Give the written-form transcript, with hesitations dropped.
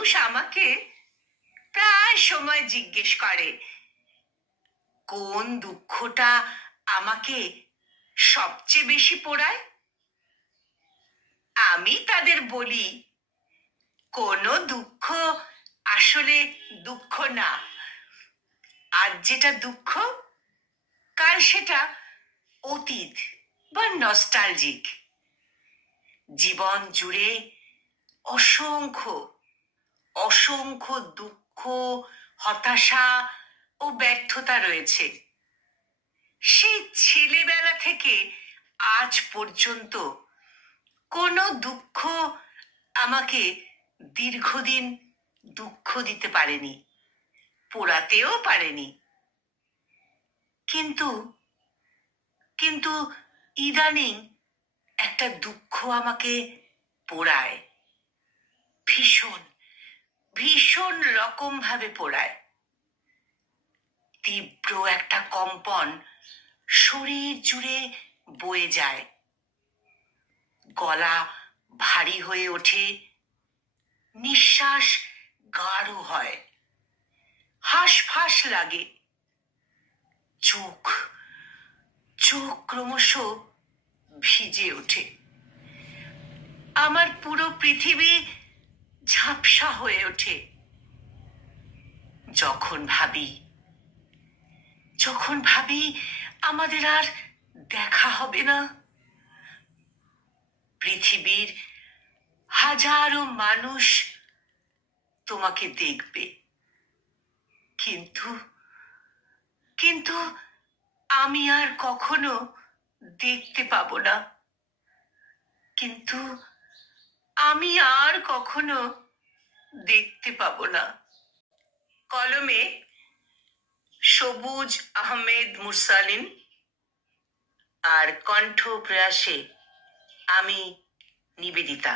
মানুষ আমাকে প্রায় সময় জিজ্ঞেস করে কোন দুঃখটা আমাকে সবচেয়ে বেশি পোড়ায়। আমি তাদের বলি কোনো দুঃখ আসলে দুঃখ না। আজ যেটা দুঃখ, কাল সেটা অতীত বা নস্টালজিক। জীবন জুড়ে অসংখ্য অসংখ্য দুঃখ, হতাশা ও ব্যর্থতা রয়েছে। সেই ছেলেবেলা থেকে আজ পর্যন্ত কোনো দুঃখ আমাকে দীর্ঘদিন দুঃখ দিতে পারেনি, পোড়াতেও পারেনি। কিন্তু কিন্তু ইদানিং একটা দুঃখ আমাকে পোড়ায়, ভীষণ ভীষণ রকম ভাবে পোড়ায়। তীব্র একটা কম্পন শরীর জুড়ে বয়ে যায়, গলা ভারী হয়ে ওঠে, নিঃশ্বাস গাঢ় হয়, হাঁসফাঁস লাগে, চোখ চোখ ক্রমশ ভিজে ওঠে। আমার পুরো পৃথিবী ঝাপসা হয়ে ওঠে। যখন ভাবি আমাদের আর দেখা হবে না, পৃথিবীর হাজারো মানুষ তোমাকে দেখবে, কিন্তু কিন্তু আমি আর কখনো দেখতে পাবো না, কিন্তু আমি আর কখনো দেখতে পাবো না। কলমে সবুজ আহমেদ মুরসালিন, আর কণ্ঠ প্রয়াসে আমি নিবেদিতা।